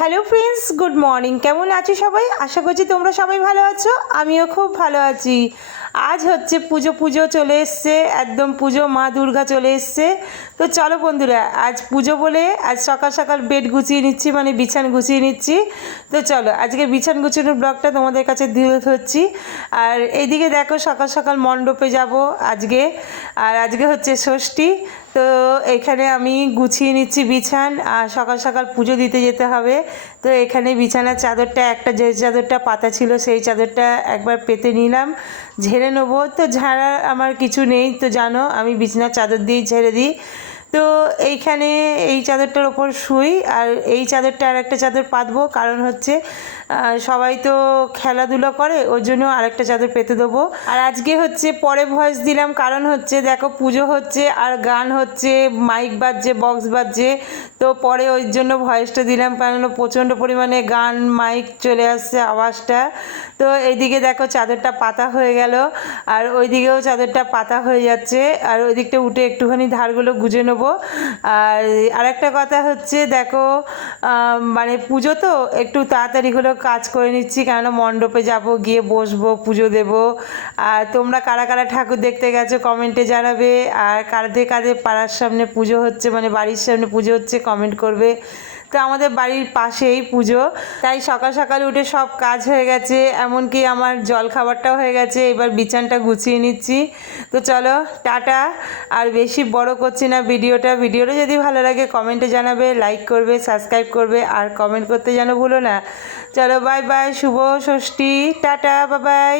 Hello friends, good morning. কেমন আছো সবাই? আশা করছি তোমরা সবাই ভালো আছো। আমিও খুব ভালো আছি। আজ হচ্ছে পুজো চলে এসছে, একদম পুজো, মা দুর্গা চলে এসছে। তো চলো বন্ধুরা, আজ পুজো বলে আজ সকাল সকাল বেড গুছিয়ে নিচ্ছি, মানে বিছান গুছিয়ে নিচ্ছি। তো চলো আজকে বিছান গুছানোর ব্লগটা তোমাদের কাছে তুলে ধরছি। আর এইদিকে দেখো, সকাল সকাল মণ্ডপে যাব আজকে। আর আজকে হচ্ছে ষষ্ঠী। তো এখানে আমি গুছিয়ে নিচ্ছি বিছান, আর সকাল সকাল পুজো দিতে যেতে হবে। তো এখানে বিছানার চাদরটা, একটা যে চাদরটা পাতা ছিল সেই চাদরটা একবার পেতে নিলাম, ঝেড়ে নেবো। তো ঝাড়ার আমার কিছু নেই, তো জানো আমি বিছানার চাদর দিয়েই ঝেড়ে দিই। তো এইখানে এই চাদরটার ওপর শুই, আর এই চাদরটা আর একটা চাদর পাতবো, কারণ হচ্ছে সবাই তো খেলাধুলো করে, ওর জন্য আরেকটা চাদর পেতে দেবো। আর আজকে হচ্ছে পরে ভয়েস দিলাম, কারণ হচ্ছে দেখো পুজো হচ্ছে আর গান হচ্ছে, মাইক বাজছে, বক্স বাজছে। তো পরে ওই জন্য ভয়েসটা দিলাম, কারণ প্রচণ্ড পরিমাণে গান মাইক চলে আসছে আওয়াজটা। তো এইদিকে দেখো চাদরটা পাতা হয়ে গেল, আর ওইদিকেও চাদরটা পাতা হয়ে যাচ্ছে, আর ওই দিকটা উঠে একটুখানি ধারগুলো গুজে নেবো। আর আরেকটা কথা হচ্ছে দেখো, মানে পুজো তো একটু তাড়াতাড়ি হলেও কাজ করে নিচ্ছি, কেননা মণ্ডপে যাব, গিয়ে বসবো, পুজো দেব। আর তোমরা কারা কারা ঠাকুর দেখতে গেছো কমেন্টে জানাবে, আর কাদের কাদের পাড়ার সামনে পুজো হচ্ছে, মানে বাড়ির সামনে পুজো হচ্ছে, কমেন্ট করবে। তো আমাদের বাড়ির পাশেই পুজো, তাই সকাল সকাল উঠে সব কাজ হয়ে গেছে, এমনকি আমার জল খাবারটাও হয়ে গেছে। এবার বিছানটা গুছিয়ে নিচ্ছি। তো চলো টাটা। আর বেশি বড় করছি না ভিডিওটা যদি ভালো লাগে কমেন্টে জানাবে, লাইক করবে, সাবস্ক্রাইব করবে, আর কমেন্ট করতে যেন ভুলো না। চলো বাই বাই, শুভ ষষ্ঠী, টাটা, বাই বাই।